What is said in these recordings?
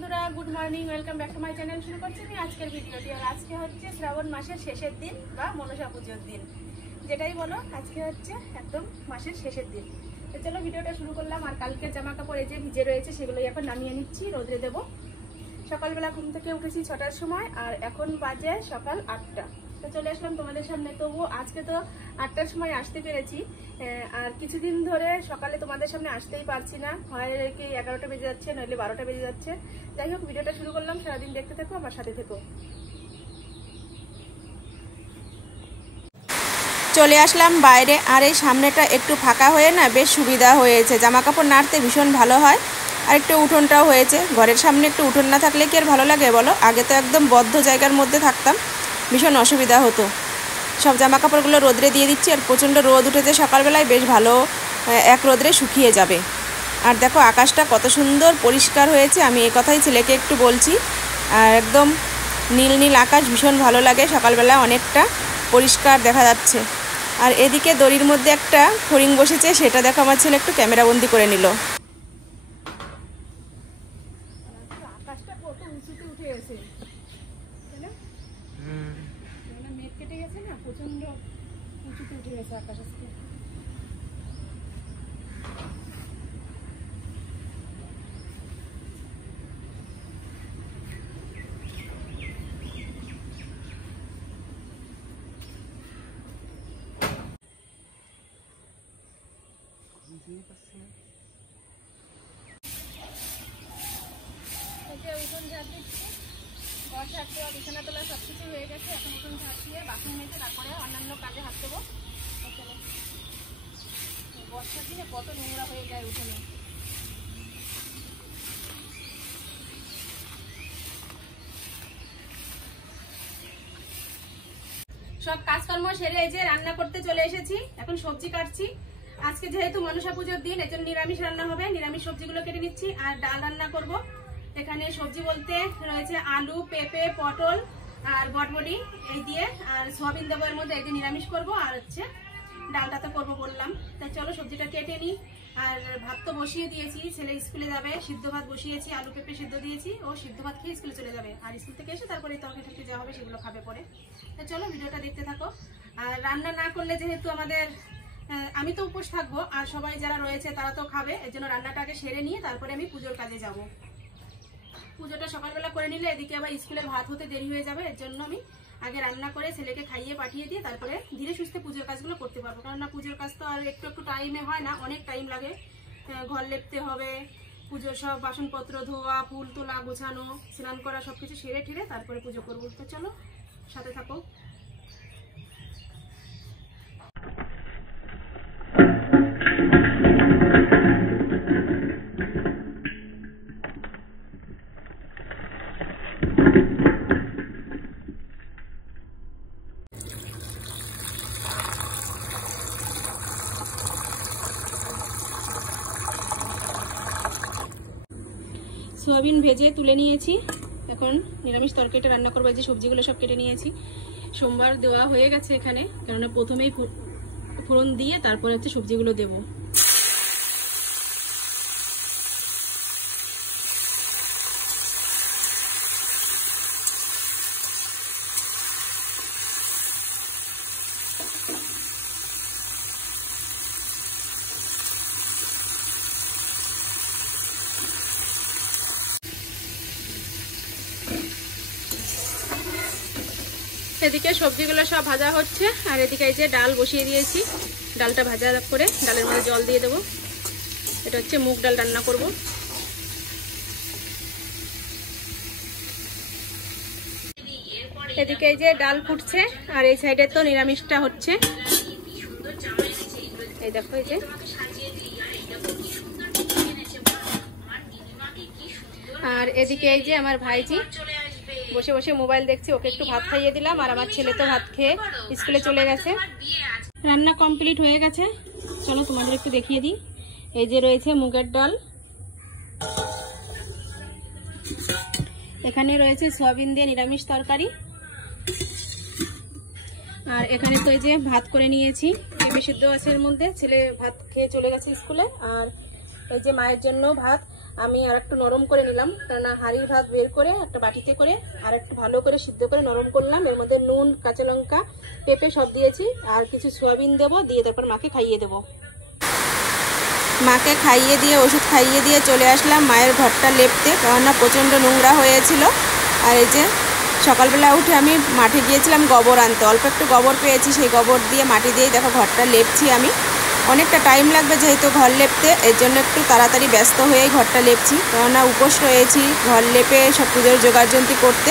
বন্ধুরা, good morning, welcome back to my channel. শুরু করছি আমি আজকের ভিডিওটি। আর আজকে হচ্ছে শ্রাবণ মাসের শেষের দিন বা মনসা পুজোর দিন, যেটাই বলো, আজকে হচ্ছে একদম মাসের শেষের দিন। তো চলো ভিডিওটা শুরু করলাম। আর কালকের জামা কাপড় এই যে ভিজে রয়েছে, সেগুলোই এখন নামিয়ে নিচ্ছি, রোদে দেবো। সকালবেলা ঘুম থেকে উঠেছি 6টার সময়, আর এখন বাজে সকাল 8টা। তো চলে আসলাম তোমাদের সামনে। তবু আজকে তো 8টার সময় আসতে পেরেছি, আর কিছুদিন ধরে সকালে তোমাদের সামনে আসতেই পারছি না। হয় কি 11টা বেজে যাচ্ছে, নইলে 12টা বেজে যাচ্ছে। যাই হোক, ভিডিওটা শুরু করলাম, সারাদিন দেখতে থাকো, আমার সাথে থেকো। চলে আসলাম বাইরে, আর এই সামনেটা একটু ফাঁকা হয়ে না বেশ সুবিধা হয়েছে, জামা কাপড় নাড়তে ভীষণ ভালো হয়। আর একটু উঠোনটাও হয়েছে, ঘরের সামনে একটু উঠোন না থাকলে কি আর ভালো লাগে বলো? আগে তো একদম বদ্ধ জায়গার মধ্যে থাকতাম, ভীষণ অসুবিধা হতো। সব জামা কাপড়গুলো রোদরে দিয়ে দিচ্ছি, আর প্রচণ্ড রোদ উঠেছে সকালবেলায়, বেশ ভালো এক রোদরে শুকিয়ে যাবে। আর দেখো আকাশটা কত সুন্দর পরিষ্কার হয়েছে, আমি এই কথাই ছেলেকে একটু বলছি। আর একদম নীল নীল আকাশ, ভীষণ ভালো লাগে সকালবেলা, অনেকটা পরিষ্কার দেখা যাচ্ছে। আর এদিকে দড়ির মধ্যে একটা ফড়িং বসেছে, সেটা দেখো আমার ছেলে একটু ক্যামেরাবন্দি করে নিল। আকাশটা কত উঁচুতে উঠে গেছে, মেঘ কেটে গেছে না, প্রচন্ড উঁচুতে উঠে গেছে আকাশ আজকে। উঠোন ঝাড় দিচ্ছি, ঘর ঝাড় দেওয়া, বিছানা তোলা সব কিছু হয়ে গেছে। এখন উঠোন ঝাড় দিয়ে বাসন মেজে তারপরে অন্যান্য কাজে হাত দেবো। বর্ষার দিনে কত নোংরা হয়ে যায় উঠোনে। সব কাজকর্ম সেরে এই যে রান্না করতে চলে এসেছি। এখন সবজি কাটছি। আজকে যেহেতু মনসা পুজোর দিন, এজন্য নিরামিষ রান্না হবে। নিরামিষ সবজিগুলো কেটে নিচ্ছি, আর ডাল রান্না করব। এখানে সবজি বলতে রয়েছে আলু, পেঁপে, পটল আর বটবটি, এই দিয়ে আর সোয়াবিন দেবো এর মধ্যে। এই দিয়ে নিরামিষ করব, আর হচ্ছে ডালটা তো করবো বললাম। তাই চলো সবজিটা কেটে নিই। আর ভাত তো বসিয়ে দিয়েছি, ছেলে স্কুলে যাবে, সিদ্ধ ভাত বসিয়েছি, আলু পেঁপে সিদ্ধ দিয়েছি। ও সিদ্ধ ভাত খেয়ে স্কুলে চলে যাবে, আর স্কুল থেকে এসে তারপরে তরকারি যা হবে সেগুলো খাবে পরে। তো চলো ভিডিওটা দেখতে থাকো। আর রান্না না করলে যেহেতু আমাদের, আমি তো উপোস থাকবো, আর সবাই যারা রয়েছে তারা তো খাবে, এর জন্য রান্নাটাকে সেরে নিয়ে তারপরে আমি পুজোর কাজে যাব। পুজোটা সকালবেলা করে নিলে এদিকে আবার স্কুলের ভাত হতে দেরি হয়ে যাবে, এর জন্য আমি আগে রান্না করে ছেলেকে খাইয়ে পাঠিয়ে দিয়ে তারপরে ধীরে সুস্থে পুজোর কাজগুলো করতে পারবো। কারণ না, পুজোর কাজ তো আর একটু একটু টাইমে হয় না, অনেক টাইম লাগে। ঘর লেপতে হবে, পুজোর সব বাসনপত্র ধোয়া, ফুল তোলা, গোছানো, স্নান করা, সবকিছু সেরে ঠেরে তারপরে পুজো করবো। তো চলো সাথে থাকো। সোয়াবিন ভেজে তুলে নিয়েছি, এখন নিরামিষ তরকারিটা রান্না করবো। এই যে সবজিগুলো সব কেটে নিয়েছি, সোমবার দেওয়া হয়ে গেছে এখানে, কেননা প্রথমেই ফোড়ন দিয়ে তারপরে হচ্ছে সবজিগুলো দেবো। এদিকে সবজিগুলো সব ভাজা হচ্ছে, আর এদিকে এই যে ডাল বসিয়ে দিয়েছি। ডালটা ভাজা করে ডালের মধ্যে জল দিয়ে দেবো। এটা হচ্ছে মুগ ডাল রান্না করব। এদিকে এই যে ডাল ফুটছে, আর এই সাইডে তো নিরামিষটা হচ্ছে। এই দেখো, এই যে আর এদিকে এই যে আমার ভাইজি বসে বসে মোবাইল দেখছি, ওকে একটু ভাত খাইয়ে দিলাম। আর আমার ছেলে তো ভাত খেয়ে স্কুলে চলে গেছে। রান্না কমপ্লিট হয়ে গেছে, চলো তোমাদের একটু দেখিয়ে দিই। এই যে রয়েছে মুগের ডাল, এখানে রয়েছে সয়াবিন দিয়ে নিরামিষ তরকারি, আর এখানে তো এই যে ভাত করে নিয়েছি, পেঁপে সিদ্ধ আছে এর মধ্যে, ছেলে ভাত খেয়ে চলে গেছে স্কুলে। আর এই যে মায়ের জন্য ভাত, আমি আর একটু নরম করে নিলাম, কেননা হাঁড়ির ভাত বের করে একটা বাটিতে করে আর একটু ভালো করে সিদ্ধ করে নরম করলাম। এর মধ্যে নুন, কাঁচা লঙ্কা, পেঁপে সব দিয়েছি, আর কিছু সয়াবিন দেবো, দিয়ে তারপর মাকে খাইয়ে দেবো। মাকে খাইয়ে দিয়ে ওষুধ খাইয়ে দিয়ে চলে আসলাম মায়ের ঘরটা লেপতে, কেননা প্রচণ্ড নোংরা হয়েছিল। আর এই যে সকালবেলা উঠে আমি মাঠে গিয়েছিলাম গোবর আনতে, অল্প একটু গোবর পেয়েছি, সেই গোবর দিয়ে মাটি দিয়েই দেখো ঘরটা লেপছি আমি। অনেকটা টাইম লাগবে যেহেতু ঘর লেপতে, এর জন্য একটু তাড়াতাড়ি ব্যস্ত হয়েই ঘরটা লেপছি, কেননা উপোস রয়েছি, ঘর লেপে সব পুজোর জোগাড়যন্ত্রী করতে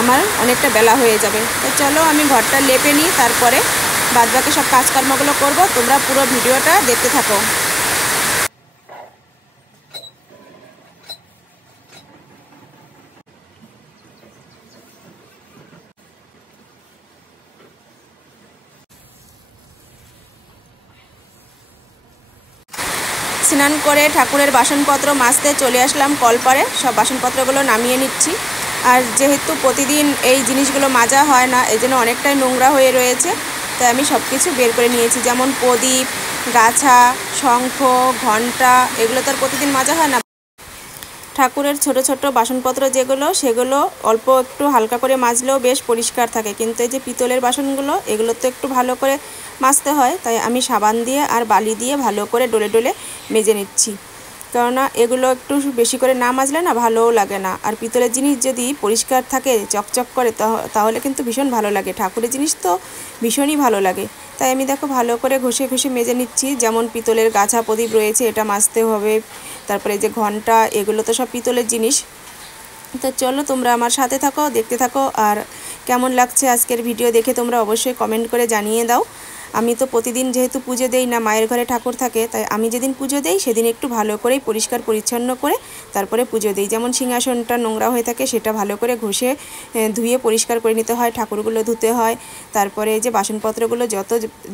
আমার অনেকটা বেলা হয়ে যাবে। তো চলো আমি ঘরটা লেপে নিই, তারপরে বাদবাকি সব কাজকর্মগুলো করব। তোমরা পুরো ভিডিওটা দেখতে থাকো। স্নান করে ঠাকুরের বাসনপত্র মাজতে চলে আসলাম কলপারে, সব বাসনপত্রগুলো নামিয়ে নিচ্ছি। আর যেহেতু প্রতিদিন এই জিনিসগুলো মাজা হয় না, এই জন্য অনেকটাই নোংরা হয়ে রয়েছে, তাই আমি সব কিছু বের করে নিয়েছি। যেমন প্রদীপ, গাছা, শঙ্খ, ঘণ্টা, এগুলো তো আর প্রতিদিন মাজা হয় না। ঠাকুরের ছোট ছোট বাসনপত্র যেগুলো, সেগুলো অল্প একটু হালকা করে মাজলেও বেশ পরিষ্কার থাকে, কিন্তু এই যে পিতলের বাসনগুলো, এগুলো তো একটু ভালো করে মাজতে হয়, তাই আমি সাবান দিয়ে আর বালি দিয়ে ভালো করে ডলে ডলে মেজে নিচ্ছি। কেননা এগুলো একটু বেশি করে না মাজলে না ভালোও লাগে না। আর পিতলের জিনিস যদি পরিষ্কার থাকে, চকচক করে, তাহলে কিন্তু ভীষণ ভালো লাগে। ঠাকুরের জিনিস তো ভীষণই ভালো লাগে, তাই আমি দেখো ভালো করে ঘষে ঘষে মেজে নিচ্ছি। যেমন পিতলের গাছা প্রদীপ রয়েছে, এটা মাজতে হবে। তারপরে যে ঘণ্টা, এগুলো তো সব পিতলের জিনিস। তো চলো তোমরা আমার সাথে থাকো, দেখতে থাকো। আর কেমন লাগছে আজকের ভিডিও দেখে তোমরা অবশ্যই কমেন্ট করে জানিয়ে দাও। আমি তো প্রতিদিন যেহেতু পুজো দেই না, মায়ের ঘরে ঠাকুর থাকে, তাই আমি যেদিন পুজো দেই সেদিন একটু ভালো করেই পরিষ্কার পরিচ্ছন্ন করে তারপরে পুজো দিই। যেমন সিংহাসনটা নোংরা হয়ে থাকে, সেটা ভালো করে ঘষে ধুয়ে পরিষ্কার করে নিতে হয়, ঠাকুরগুলো ধুতে হয়। তারপরে যে বাসনপত্রগুলো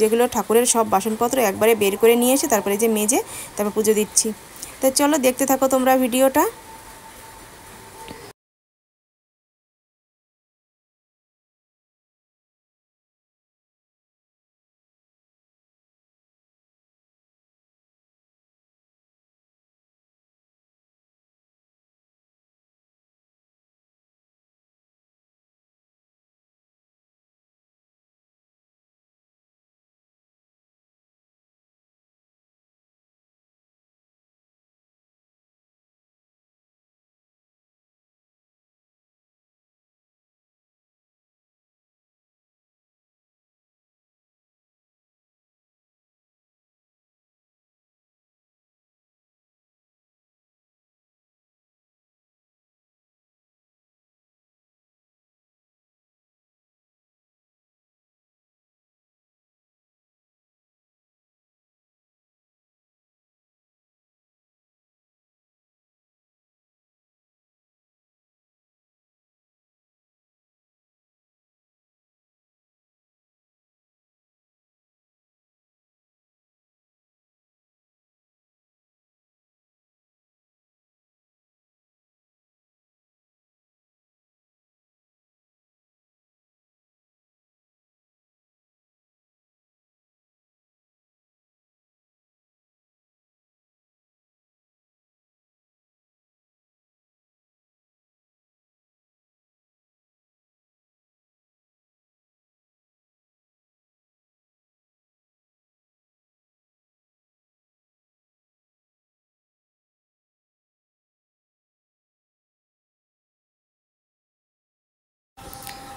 যেগুলো ঠাকুরের সব বাসনপত্র একবারে বের করে নিয়ে এসে তারপরে যে মেজে তারপর পুজো দিচ্ছি। তো চলো দেখতে থাকো তোমরা ভিডিওটা।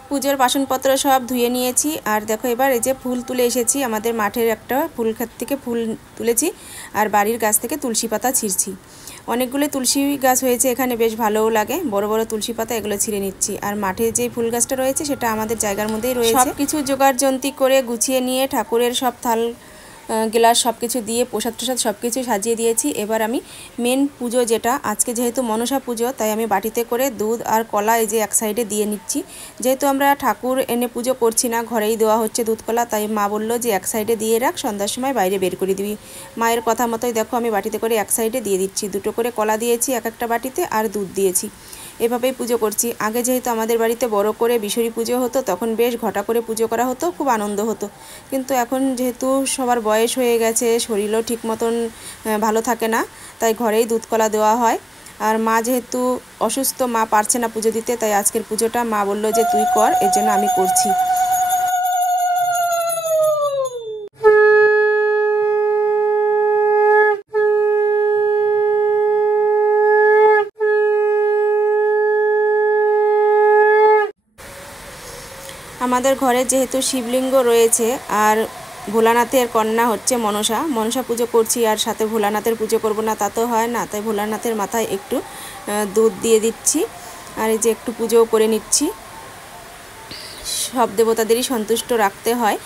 পুজোর বাসনপত্র সব ধুয়ে নিয়েছি। আর দেখো এবার এই যে ফুল তুলে এসেছি, আমাদের মাঠের একটা ফুল ক্ষেত থেকে ফুল তুলেছি, আর বাড়ির গাছ থেকে তুলসী পাতা ছিঁড়ছি। অনেকগুলো তুলসী গাছ হয়েছে এখানে, বেশ ভালোও লাগে, বড় বড় তুলসী পাতা, এগুলো ছিঁড়ে নিচ্ছি। আর মাঠে যে ফুল গাছটা রয়েছে সেটা আমাদের জায়গার মধ্যেই রয়েছে। সব কিছু জোগাড় যন্ত্রী করে গুছিয়ে নিয়ে ঠাকুরের সব থাল গ্লাস সব কিছু দিয়ে প্রসাদ টসাদ সব কিছু সাজিয়ে দিয়েছি। এবার আমি মেন পুজো যেটা, আজকে যেহেতু মনসা পুজো, তাই আমি বাটিতে করে দুধ আর কলা এই যে এক সাইডে দিয়ে নিচ্ছি। যেহেতু আমরা ঠাকুর এনে পুজো করছি না, ঘরেই দেওয়া হচ্ছে দুধ কলা, তাই মা বললো যে এক সাইডে দিয়ে রাখ, সন্ধ্যার সময় বাইরে বের করে দিবি। মায়ের কথা মতোই দেখো আমি বাটিতে করে এক সাইডে দিয়ে দিচ্ছি। দুটো করে কলা দিয়েছি এক একটা বাটিতে, আর দুধ দিয়েছি। এভাবেই পুজো করছি। আগে যেহেতু আমাদের বাড়িতে বড় করে বিশরি পুজো হতো, তখন বেশ ঘটা করে পুজো করা হতো, খুব আনন্দ হতো। কিন্তু এখন যেহেতু সবার বয়স হয়ে গেছে, শরীরও ঠিক মতন ভালো থাকে না, তাই ঘরেই দুধ কলা দেওয়া হয়। আর মা যেহেতু অসুস্থ, মা পারছে না পুজো দিতে, তাই আজকের পুজোটা মা বললো যে তুই কর, এর জন্য আমি করছি। আমাদের ঘরে যেহেতু শিবলিঙ্গ রয়েছে আর ভোলানাথের কন্যা হচ্ছে মনসা পুজো করছি, আর সাথে ভোলানাথের পুজো করব না তা তো হয় না, তাই ভোলানাথের মাথায় একটু দুধ দিয়ে দিচ্ছি আর এই যে একটু পুজোও করে নিচ্ছি। সব দেবতাদেরই সন্তুষ্ট রাখতে হয়।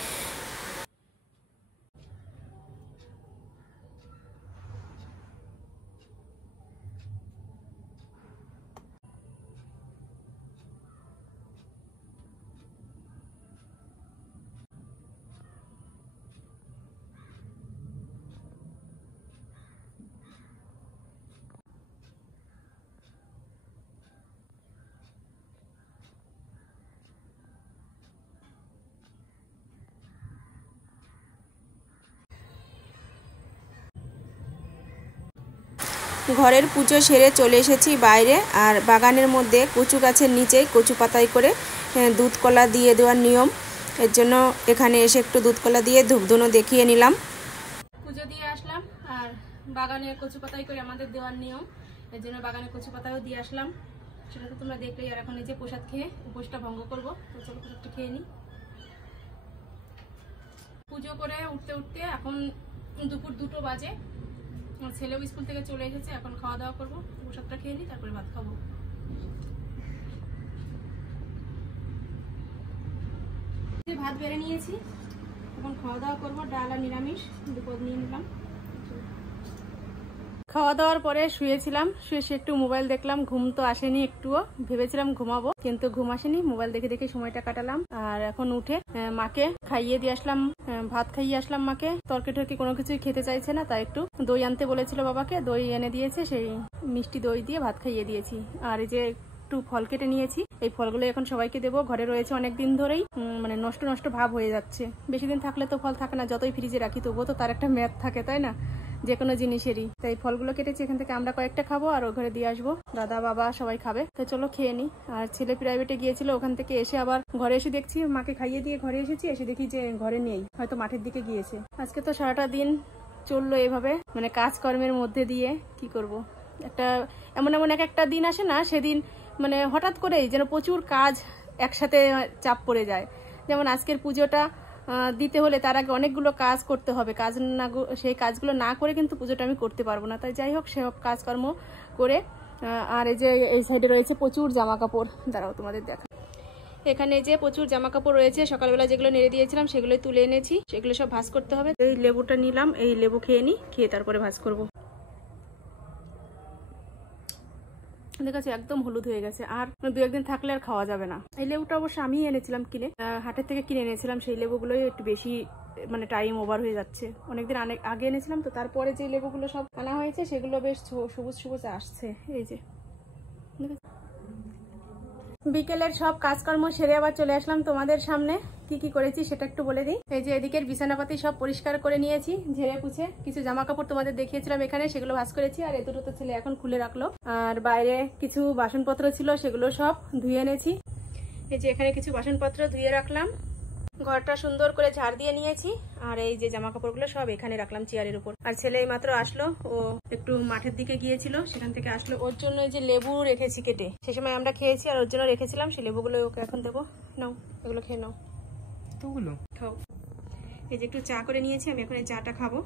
ঘরের পুজো সেরে চলে এসেছি বাইরে, আর বাগানের মধ্যে কচু গাছের নিচে কচু পাতায় করে দুধ কলা দিয়ে দেওয়ার নিয়ম, এর জন্য এখানে এসে একটু দুধ কলা দিয়ে ধূপধুনো দেখিয়ে নিলাম। পুজো দিয়ে আসলাম, আর বাগানে কচু পাতায় করে আমাদের দেওয়ার নিয়ম, এর জন্য বাগানে কচু পাতাও দিয়ে আসলাম। সেটা তো তোমরা দেখলেই। আর এখন এই যে প্রসাদ খেয়ে উপোসটা ভঙ্গ করবো, তো চলো প্রসাদটা খেয়ে নিই। পুজো করে উঠতে উঠতে এখন দুপুর 2টো বাজে। আমার ছেলেও স্কুল থেকে চলে এসেছে, এখন খাওয়া দাওয়া করবো, প্রসাদটা খেয়ে নিই, তারপরে ভাত খাবো। ভাত বেড়ে নিয়েছি, এখন খাওয়া দাওয়া করবো। ডাল আর নিরামিষ দুপদ নিয়ে নিলাম। খাওয়া দাওয়ার পরে শুয়েছিলাম, শুয়ে একটু মোবাইল দেখলাম। ঘুম তো আসেনি একটুও, ভেবেছিলাম ঘুমাবো কিন্তু ঘুম আসেনি, মোবাইল দেখে দেখে সময়টা কাটালাম। আর এখন উঠে মাকে খাইয়ে দিয়ে আসলাম, ভাত খাইয়ে আসলাম মাকে। তরকারি টরকি কোনো কিছুই খেতে চাইছে না, তাই একটু দই আনতে বলেছিল বাবাকে, দই এনে দিয়েছে, সেই মিষ্টি দই দিয়ে ভাত খাইয়ে দিয়েছি। আর এই যে একটু ফল কেটে নিয়েছি, এই ফলগুলো এখন সবাইকে দেবো। ঘরে রয়েছে অনেক দিন ধরেই, মানে নষ্ট নষ্ট ভাব হয়ে যাচ্ছে। বেশি দিন থাকলে তো ফল থাকে না, যতই ফ্রিজে রাখি তবুও তো তার একটা মেয়াদ থাকে, তাই না, যে কোনো জিনিসেরই। তাই ফলগুলো কেটেছি, এখান থেকে আমরা কয়েকটা খাবো আর ও ঘরে দিয়ে আসবো, দাদা বাবা সবাই খাবে। তো চলো খেয়ে নি। আর ছেলে প্রাইভেটে গিয়েছিল, ওখান থেকে এসে আবার ঘরে এসে দেখছি, মাকে খাইয়ে দিয়ে ঘরে এসেছি, এসে দেখি যে ঘরে নেই, হয়তো মাঠের দিকে গিয়েছে। আজকে তো সারাটা দিন চললো এভাবে, মানে কাজকর্মের মধ্যে দিয়ে। কি করব, একটা এমন এমন একটা দিন আসে না, সেদিন মানে হঠাৎ করেই যেন প্রচুর কাজ একসাথে চাপ পড়ে যায়। যেমন আজকের পুজোটা দিতে হলে তার আগে অনেকগুলো কাজ করতে হবে, কাজ না, সেই কাজগুলো না করে কিন্তু পুজোটা আমি করতে পারবো না। তাই যাই হোক, সব কাজকর্ম করে। আর এই যে এই সাইডে রয়েছে প্রচুর জামা কাপড়, দাঁড়াও তোমাদের দেখা। এখানে যে প্রচুর জামা কাপড় রয়েছে, সকালবেলা যেগুলো নেড়ে দিয়েছিলাম সেগুলোই তুলে এনেছি, সেগুলো সব ভাঁজ করতে হবে। এই লেবুটা নিলাম, এই লেবু খেয়ে নিই, খেয়ে তারপরে ভাঁজ করবো। দেখেছি একদম হলুদ হয়ে গেছে, আর 2-1 দিন থাকলে আর খাওয়া যাবে না। এই লেবুটা অবশ্য আমি এনেছিলাম কিনে, হাটের থেকে কিনে এনেছিলাম। সেই লেবুগুলোই একটু বেশি মানে টাইম ওভার হয়ে যাচ্ছে। অনেকদিন আগে এনেছিলাম তো, তারপরে যে লেবুগুলো সব আনা হয়েছে সেগুলো বেশ সবুজ সবুজ আসছে। এই যে বিকেলের সব কাজকর্ম সেরে আবার চলে আসলাম তোমাদের সামনে। কি কি করেছি সেটা একটু বলে দিই। এই যে এদিকের বিছানাপাতি সব পরিষ্কার করে নিয়েছি, ঝেড়ে পুছে। কিছু জামা কাপড় তোমাদের দেখিয়েছিলাম এখানে, সেগুলো ভাঁজ করেছি। আর এ দুটো তো ছেলে এখন খুলে রাখলো। আর বাইরে কিছু বাসনপত্র ছিল, সেগুলো সব ধুয়ে এনেছি। এই যে এখানে কিছু বাসনপত্র ধুয়ে রাখলাম। ঘরটা সুন্দর করে ঝাড় দিয়ে নিয়েছি। আর এই যে জামা কাপড়গুলো সব এখানে রাখলাম চেয়ারের উপর। আর ছেলে এই মাত্র আসলো, ও একটু মাঠের দিকে গিয়েছিল, সেখান থেকে আসলো। ওর জন্য এই যে লেবু রেখেছি কেটে, সে সময় আমরা খেয়েছি, আর ওর জন্য রেখেছিলাম। সেই লেবুগুলো ওকে এখন দেবো। নাও, এগুলো খেয়ে নাও, তোগুলো খাও। এই যে একটু চা করে নিয়েছি, আমি এখন এই চাটা খাবো।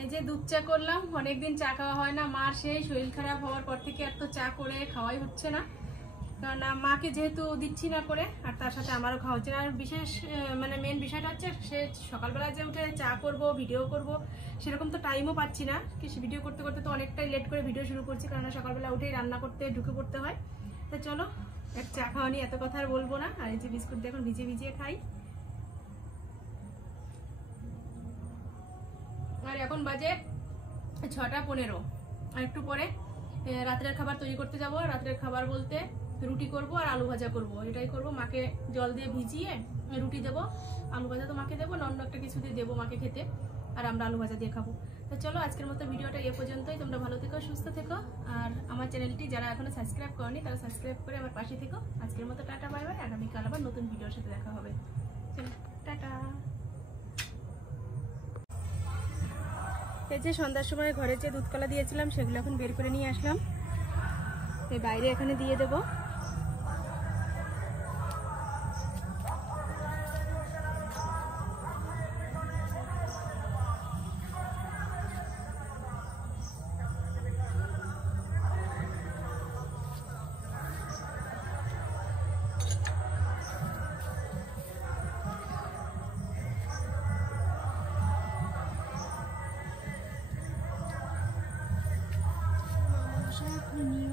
এই যে দুধ চা করলাম, অনেকদিন চা খাওয়া হয় না। মার সেই শরীর খারাপ হওয়ার পর থেকে আর তো চা করে খাওয়াই হচ্ছে না, কারণ মাকে যেহেতু দিচ্ছি না করে, আর তার সাথে আমারও খাওয়া হচ্ছে না। আর বিশেষ মানে মেন বিষয়টা হচ্ছে, সে সকালবেলা যে উঠে চা করব, ভিডিও করব, সেরকম তো টাইমও পাচ্ছি না। কিছু ভিডিও করতে করতে তো অনেকটাই লেট করে ভিডিও শুরু করছি, কারণ সকালবেলা উঠেই রান্না করতে ঢুকে পড়তে হয়। তো চলো, এক চা খাওয়া নিয়ে এত কথা আর বলবো না। আর এই যে বিস্কুট দিয়ে এখন ভিজিয়ে ভিজিয়ে খাই। আর এখন বাজে 6টা 15। আর একটু পরে রাত্রের খাবার তৈরি করতে যাব। রাত্রের খাবার বলতে রুটি করব আর আলু ভাজা করব, এটাই করব। মাকে জল দিয়ে ভিজিয়ে রুটি দেবো, আলু ভাজা তো মাকে দেবো, অন্য একটা কিছু দিয়ে দেবো মাকে খেতে, আর আমরা আলু ভাজা দিয়ে খাবো। তো চলো আজকের মতো ভিডিওটা এ পর্যন্তই। তোমরা ভালো থেকো, সুস্থ থেকো, আর আমার চ্যানেলটি যারা এখনো সাবস্ক্রাইব করনি তারা সাবস্ক্রাইব করে আমার পাশে থেকো। আজকের মতো টাটা, বাই বাই। আগামীকাল আবার নতুন ভিডিওর সাথে দেখা হবে। চলো টাটা। এই যে সন্ধ্যার সময় ঘরে যে দুধ কলা দিয়েছিলাম সেগুলো এখন বের করে নিয়ে আসলাম, এই বাইরে এখানে দিয়ে দেবো। নিয়ে